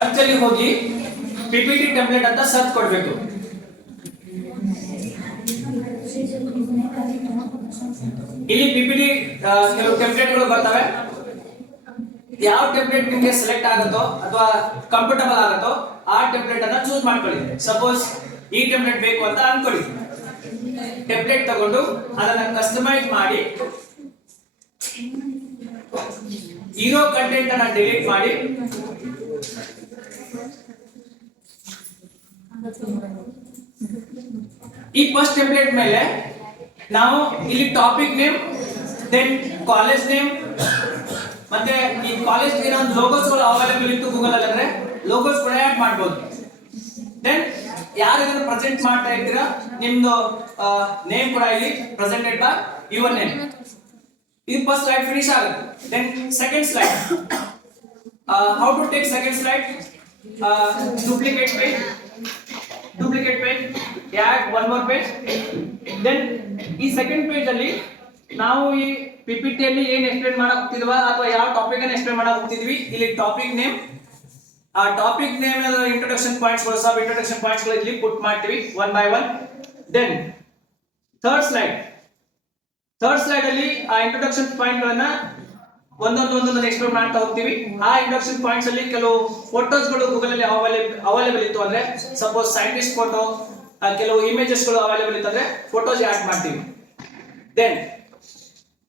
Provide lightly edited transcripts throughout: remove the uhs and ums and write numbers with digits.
Search ಅಲ್ಲಿ ಹೋಗಿ PPT template ಅಂತ ಸರ್ಚ್ ಕೊಡಬೇಕು. ಇಲ್ಲಿ ಪಿಪಿಟಿ ಕೆಲವು ಟೆಂಪ್ಲೇಟ್ಗಳು ಬರ್ತವೆ. ಯಾವ ಟೆಂಪ್ಲೇಟ್ ನಿಮಗೆ ಸೆಲೆಕ್ಟ್ ಆಗುತ್ತೋ ಅಥವಾ ಕಂಫರ್ಟಬಲ್ ಆಗುತ್ತೋ ಆ ಟೆಂಪ್ಲೇಟ್ ಅನ್ನ ಚೂಸ್ ಮಾಡ್ಕೊಳ್ಳಿ. ಸಪೋಸ್ ಈ ಟೆಂಪ್ಲೇಟ್ ಬೇಕು ಅಂತ ಅನ್ಕೊಳ್ಳಿ. ಟೆಂಪ್ಲೇಟ್ ತಗೊಂಡು ಅದನ್ನ ಕಸ್ಟಮೈಸ್ ಮಾಡಿ ಇರೋ ಕಂಟೆಂಟ್ ಅನ್ನ ಡಿಲೀಟ್ ಮಾಡಿ ಈ ಫಸ್ಟ್ ಟೆಂಪ್ಲೇಟ್ ಮೇಲೆ ನಾವು ಇಲ್ಲಿ topic name, then college name, ಮತ್ತೆ ಈ ಕಾಲೇಜ್ ಇರೋ ಲೋಗೋಸ್ ಗಳು ಅವೈಲೇಬಲ್ ಇತ್ತು ಗೂಗಲ್ ಅಲ್ಲಿ ಅಂದ್ರೆ ಲೋಗೋಸ್ ಕೂಡ ಆಡ್ ಮಾಡಬಹುದು. ದೆನ್ ಯಾರು ಇದನ್ನು ಪ್ರೆಸೆಂಟ್ ಮಾಡ್ತಾ ಇದ್ದೀರಾ ನಿಮ್ದು ನೇಮ್ ಕೂಡ ಇಲ್ಲಿ ಪ್ರೆಸೆಂಟೆಡ್ ಬೈ ಯುವರ್ ನೇಮ್. ಇದು ಫಸ್ಟ್ ಸ್ಲೈಡ್ ಫಿನಿಶ್ ಆಗುತ್ತೆ. Then second slide, how to take second slide, duplicate page, add one more page. Then ಈ ಸೆಕೆಂಡ್ ಪೇಜ್ ಅಲ್ಲಿ ನಾವು ಈ ಪಿಪಿಟಿ ಅಲ್ಲಿ ಏನು ಎಕ್ಸ್ಪ್ಲೇನ್ ಮಾಡಕ್ ಹೋಗ್ತಿದ್ವಾ ಅಥವಾ ಯಾವ ಟಾಪಿಕ್ ಅನ್ನು ಎಕ್ಸ್ಪ್ಲೇನ್ ಮಾಡಕ್ ಹೋಗ್ತಿದ್ವಿ, ಇಲ್ಲಿ ಟಾಪಿಕ್ ನೇಮ್, ಆ ಟಾಪಿಕ್ ನೇಮ್ ಇಂಟ್ರೊಡಕ್ಷನ್ ಪಾಯಿಂಟ್ಸ್ ಗಳು, ಸಬ್ ಇಂಟ್ರೊಡಕ್ಷನ್ ಪಾಯಿಂಟ್ಸ್ ಗಳು ಇಲ್ಲಿ ಪುಟ್ ಮಾಡ್ತೀವಿ one by one. Then third slide ಅಲ್ಲಿ ಆ ಇಂಟ್ರೊಡಕ್ಷನ್ ಪಾಯಿಂಟ್ ಗಳನ್ನ ಒಂದೊಂದು ಎಕ್ಸ್ಪ್ಲೇನ್ ಮಾಡ್ತಾ ಹೋಗ್ತೀವಿ. ಆ ಇಂಟ್ರೊಡಕ್ಷನ್ ಪಾಯಿಂಟ್ಸ್ ಅಲ್ಲಿ ಕೆಲವು ಫೋಟೋಸ್ ಗಳು ಗೂಗಲ್ ಅಲ್ಲಿ ಅವೈಲೇಬಲ್ ಇತ್ತು ಅಂದ್ರೆ ಸಪೋಸ್ ಸೈಂಟಿಸ್ಟ್ ಫೋಟೋ, ಕೆಲವು ಇಮೇಜಸ್ ಗಳು ಅವೈಲೇಬಲ್ ಇತ್ತು ಅಂದ್ರೆ ಫೋಟೋಸ್ ಆಡ್ ಮಾಡ್ತೀವಿ. ದೆನ್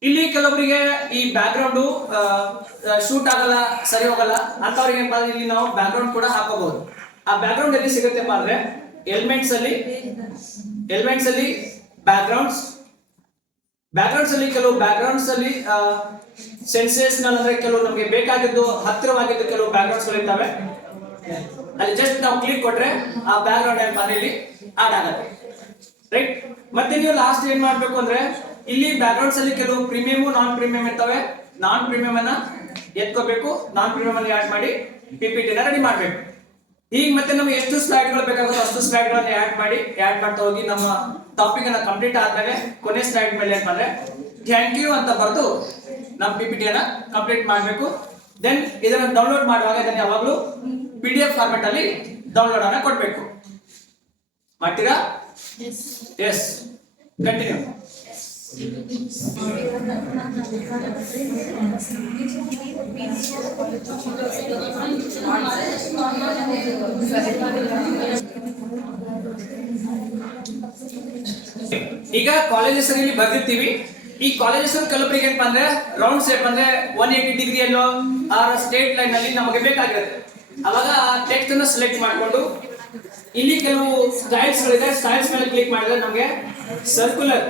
ಇಲ್ಲಿ ಕೆಲವರಿಗೆ ಈ ಬ್ಯಾಕ್ ಗ್ರೌಂಡ್ ಶೂಟ್ ಆಗಲ್ಲ, ಸರಿ ಹೋಗಲ್ಲ ಅಂತವ್ರಿಗೆ ಇಲ್ಲಿ ನಾವು ಬ್ಯಾಕ್ ಗ್ರೌಂಡ್ ಕೂಡ ಹಾಕೋಬಹುದು. ಆ ಬ್ಯಾಕ್ ಗ್ರೌಂಡ್ ಎಲ್ಲಿ ಸಿಗುತ್ತೆಪ್ಪ ಅಂದ್ರೆ ಎಲಿಮೆಂಟ್ಸ್ ಅಲ್ಲಿ ಬ್ಯಾಕ್ ಗ್ರೌಂಡ್ಸ್ ಅಲ್ಲಿ ಕೆಲವು ಬ್ಯಾಕ್ ಗ್ರೌಂಡ್ಸ್ ಅಲ್ಲಿ ಸೆನ್ಸೇಷನಲ್ ಅಂದ್ರೆ ಕೆಲವು ನಮಗೆ ಬೇಕಾಗಿದ್ದು ಹತ್ತಿರವಾಗಿದ್ದು ಕೆಲವು ಬ್ಯಾಕ್ ಗ್ರೌಂಡ್ಸ್ ಗಳು ಇರ್ತವೆ. ಅಲ್ಲಿ ಜಸ್ಟ್ ನಾವು ಕ್ಲಿಕ್ ಕೊಟ್ರೆ ಆ ಬ್ಯಾಕ್ ಗ್ರೌಂಡ್ ಏನಪ್ಪ ಅಂದ್ರೆ ಇಲ್ಲಿ ಆಡ್ ಆಗುತ್ತೆ, ರೈಟ್. ಮತ್ತೆ ನೀವು ಲಾಸ್ಟ್ ಏನ್ ಮಾಡ್ಬೇಕು ಅಂದ್ರೆ ಇಲ್ಲಿ ಬ್ಯಾಕ್ ಗ್ರೌಂಡ್ಸ್ ಅಲ್ಲಿ ಕೆಲವು ಪ್ರೀಮಿಯಂ, ನಾನ್ ಪ್ರೀಮಿಯಂ ಇರ್ತವೆ. ನಾನ್ ಪ್ರೀಮಿಯಂ ಅನ್ನ ಎತ್ಕೋಬೇಕು, ನಾನ್ ಪ್ರೀಮಿಯಂ ಅನ್ನ ಆಡ್ ಮಾಡಿ ಪಿಪಿಟಿ ನ ರೆಡಿ ಮಾಡ್ಬೇಕು. ಈಗ ಮತ್ತೆ ನಮಗೆ ಎಷ್ಟು ಸ್ಲೈಡ್ ಗಳು ಬೇಕಾಗುತ್ತೋ ಅಷ್ಟು ಸ್ಲೈಡ್ ಗಳನ್ನ ಆಡ್ ಮಾಡ್ತಾ ಹೋಗಿ ನಮ್ಮ ಟಾಪಿಕ್ ಅನ್ನ ಕಂಪ್ಲೀಟ್ ಆದ್ಮೇಲೆ ಕೊನೆ ಸ್ಲೈಡ್ ಮೇಲೆ ಏನಪ್ಪ ಅಂದ್ರೆ ಥ್ಯಾಂಕ್ ಯು ಅಂತ ಬರೆದು ನಮ್ಮ ಪಿಪಿಟಿ ಅನ್ನ ಕಂಪ್ಲೀಟ್ ಮಾಡಬೇಕು. ದೆನ್ ಇದನ್ನ ಡೌನ್ಲೋಡ್ ಮಾಡುವಾಗ ಇದನ್ನ ಯಾವಾಗಲೂ PDF ಫಾರ್ಮೆಟ್ ಅಲ್ಲಿ ಡೌನ್ಲೋಡ್ ಅನ್ನ ಕೊಡಬೇಕು. ಮಾಡ್ತೀರಾ? S, continue. ಈಗ ಕಾಲೇಜ್ ಹೆಸರು ಇಲ್ಲಿ ಬರ್ದಿರ್ತೀವಿ. ಈ ಕಾಲೇಜ್ ಹೆಸರು ಕೆಲವರಿಗೆ ಏನಪ್ಪ ಅಂದ್ರೆ ರೌಂಡ್ ಶೇಪ್ ಅಂದ್ರೆ 180 ಡಿಗ್ರಿ ಅಲ್ಲೋ ಆರ್ ಸ್ಟ್ರೇಟ್ ಲೈನ್ ಅಲ್ಲಿ ನಮಗೆ ಬೇಕಾಗಿರುತ್ತೆ. ಅವಾಗ ಆ ಟೆಕ್ಸ್ಟ್ ಅನ್ನು ಸೆಲೆಕ್ಟ್ ಮಾಡಿಕೊಂಡು ಇಲ್ಲಿ ಕೆಲವು ಸ್ಟೈಲ್ಸ್ ಗಳಿದೆ, ಸ್ಟೈಲ್ಸ್ ಮೇಲೆ ಕ್ಲಿಕ್ ಮಾಡಿದ್ರೆ ನಮಗೆ ಸರ್ಕ್ಯುಲರ್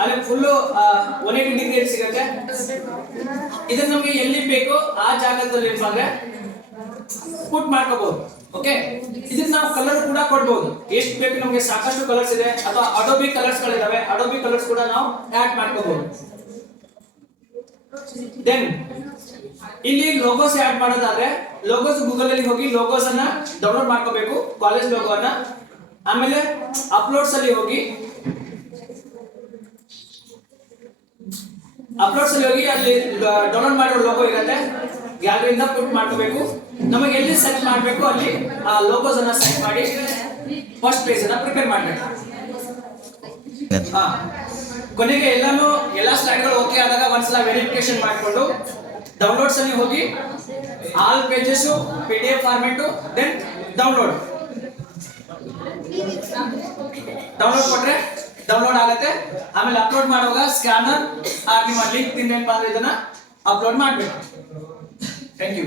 ಅಲ್ಲಿ ಫುಲ್ 180 ಡಿಗ್ರಿ ಸಿಗುತ್ತೆ. ಇದನ್ನ ನಮಗೆ ಎಲ್ಲಿ ಬೇಕೋ ಆ ಜಾಗದಲ್ಲಿ ಏನಪ್ಪ ಅಂದ್ರೆ ಪುಟ್ ಮಾಡ್ಕೋಬಹುದು. ಓಕೆ, ಇದನ್ನ ನಾವು ಕಲರ್ ಕೂಡ ಕೊಡಬಹುದು. ಎಷ್ಟು ಬೇಕು ನಮಗೆ ಸಾಕಷ್ಟು ಕಲರ್ಸ್ ಇದೆ, ಅಥವಾ ಅಡೋಬಿ ಕಲರ್ಸ್ ಗಳಿದಾವೆ, ಅಡೋಬಿ ಕಲರ್ಸ್ ಕೂಡ ನಾವು ಆಡ್ ಮಾಡ್ಕೋಬಹುದು. ದೆನ್ ಇಲ್ಲಿ ಲೋಗೋಸ್ ಆಡ್ ಮಾಡೋದಾದ್ರೆ ಲೋಗೋಸ್ ಗೂಗಲ್ ಅಲ್ಲಿ ಹೋಗಿ ಲೋಗೋಸ್ ಅನ್ನ ಡೌನ್ಲೋಡ್ ಮಾಡ್ಕೋಬೇಕು, ಕಾಲೇಜ್ ಲೋಗೋ ಅನ್ನ. ಆಮೇಲೆ ಅಪ್ಲೋಡ್ಸ್ ಅಲ್ಲಿ ಹೋಗಿ ಅಲ್ಲಿ ಡೌನ್ಲೋಡ್ ಮಾಡಿರೋ ಲೋಗೋ ಇರುತ್ತೆ, ಗ್ಯಾಲರಿಯಿಂದ ಪುಟ್ ಮಾಡ್ಕೋಬೇಕು. ನಮಗೆ ಎಲ್ಲಿ ಸೆಟ್ ಮಾಡಬೇಕು ಅಲ್ಲಿ ಆ ಲೋಗೋಸ್ ಅನ್ನ ಸೆಟ್ ಮಾಡಿ ಫಸ್ಟ್ ಪೇಜ್ ಅನ್ನ ಪ್ರಿಪೇರ್ ಮಾಡಬೇಕು. ಕೊನೆಗೆ ಎಲ್ಲಾ ಸ್ಲೈಡ್ ಗಳು ಓಕೆ ಆದಾಗ ಒಂದ್ಸಲ ವೆರಿಫಿಕೇಶನ್ ಮಾಡಿಕೊಂಡು ಡೌನ್ಲೋಡ್ಸ್ ಅಲ್ಲಿ ಹೋಗಿ all pages PDF format, then download ಕೊಟ್ರೆ ಡೌನ್ಲೋಡ್ ಆಗುತ್ತೆ. ಆಮೇಲೆ ಅಪ್ಲೋಡ್ ಮಾಡುವಾಗ ಸ್ಕ್ಯಾನರ್ ನಿಮ್ಮ ಲಿಂಕ್ ಇದನ್ನ ಅಪ್ಲೋಡ್ ಮಾಡಬೇಕು. Thank you.